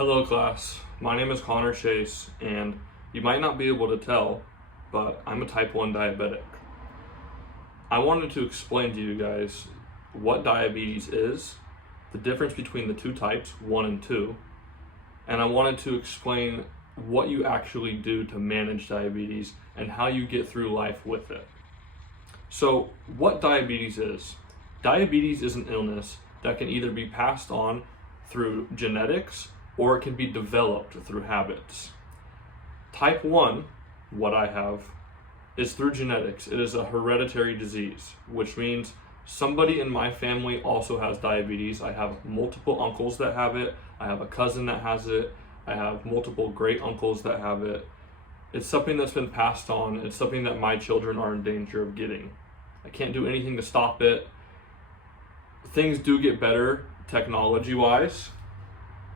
Hello class, my name is Connor Chase, and you might not be able to tell, but I'm a type 1 diabetic. I wanted to explain to you guys what diabetes is, the difference between the two types, 1 and 2, and I wanted to explain what you actually do to manage diabetes and how you get through life with it. So, what diabetes is? Diabetes is an illness that can either be passed on through genetics or it can be developed through habits. Type 1, what I have, is through genetics. It is a hereditary disease, which means somebody in my family also has diabetes. I have multiple uncles that have it. I have a cousin that has it. I have multiple great uncles that have it. It's something that's been passed on. It's something that my children are in danger of getting. I can't do anything to stop it. Things do get better technology-wise.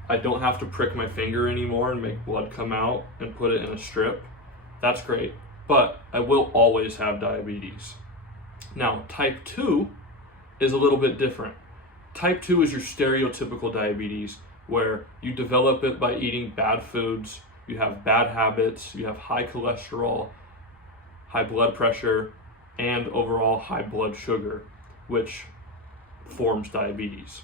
I don't have to prick my finger anymore and make blood come out and put it in a strip. That's great, but I will always have diabetes. Now, type 2 is a little bit different. Type 2 is your stereotypical diabetes, where you develop it by eating bad foods, you have bad habits, you have high cholesterol, high blood pressure, and overall high blood sugar, which forms diabetes.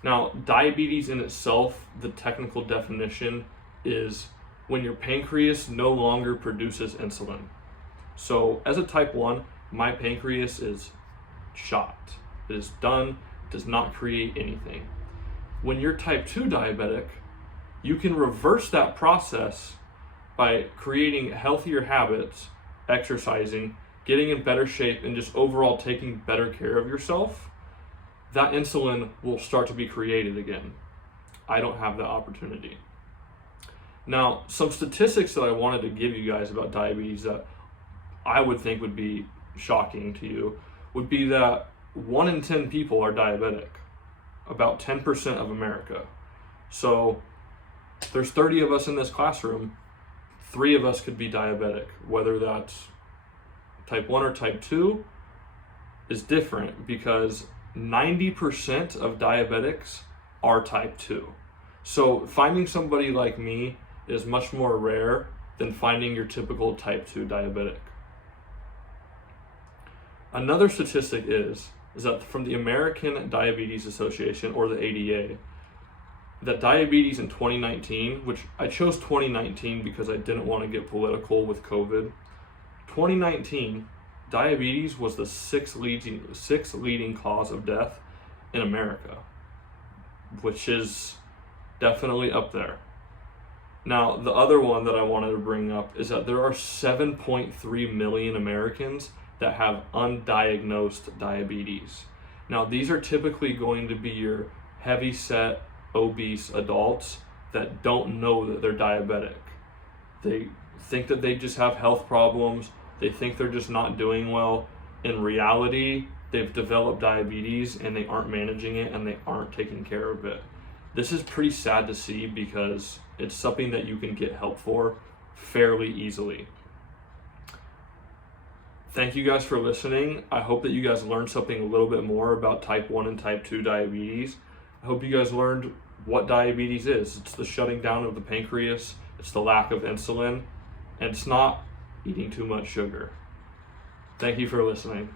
Now, diabetes in itself, the technical definition is when your pancreas no longer produces insulin. So as a type 1, my pancreas is shot. It is done, it does not create anything. When you're type 2 diabetic, you can reverse that process by creating healthier habits, exercising, getting in better shape, and just overall taking better care of yourself. That insulin will start to be created again. I don't have that opportunity. Now, some statistics that I wanted to give you guys about diabetes that I would think would be shocking to you would be that 1 in 10 people are diabetic, about 10% of America. So there's 30 of us in this classroom, 3 of us could be diabetic. Whether that's type 1 or type 2 is different because 90% of diabetics are type 2. So finding somebody like me is much more rare than finding your typical type 2 diabetic. Another statistic is that from the American Diabetes Association, or the ADA, that diabetes in 2019, which I chose 2019 because I didn't want to get political with COVID, 2019, diabetes was the sixth leading cause of death in America, which is definitely up there. Now, the other one that I wanted to bring up is that there are 7.3 million Americans that have undiagnosed diabetes. Now, these are typically going to be your heavy-set, obese adults that don't know that they're diabetic. They think that they just have health problems. They think they're just not doing well. In reality, they've developed diabetes and they aren't managing it and they aren't taking care of it. This is pretty sad to see because it's something that you can get help for fairly easily. Thank you guys for listening. I hope that you guys learned something a little bit more about type 1 and type 2 diabetes. I hope you guys learned what diabetes is. It's the shutting down of the pancreas, it's the lack of insulin, and it's not eating too much sugar. Thank you for listening.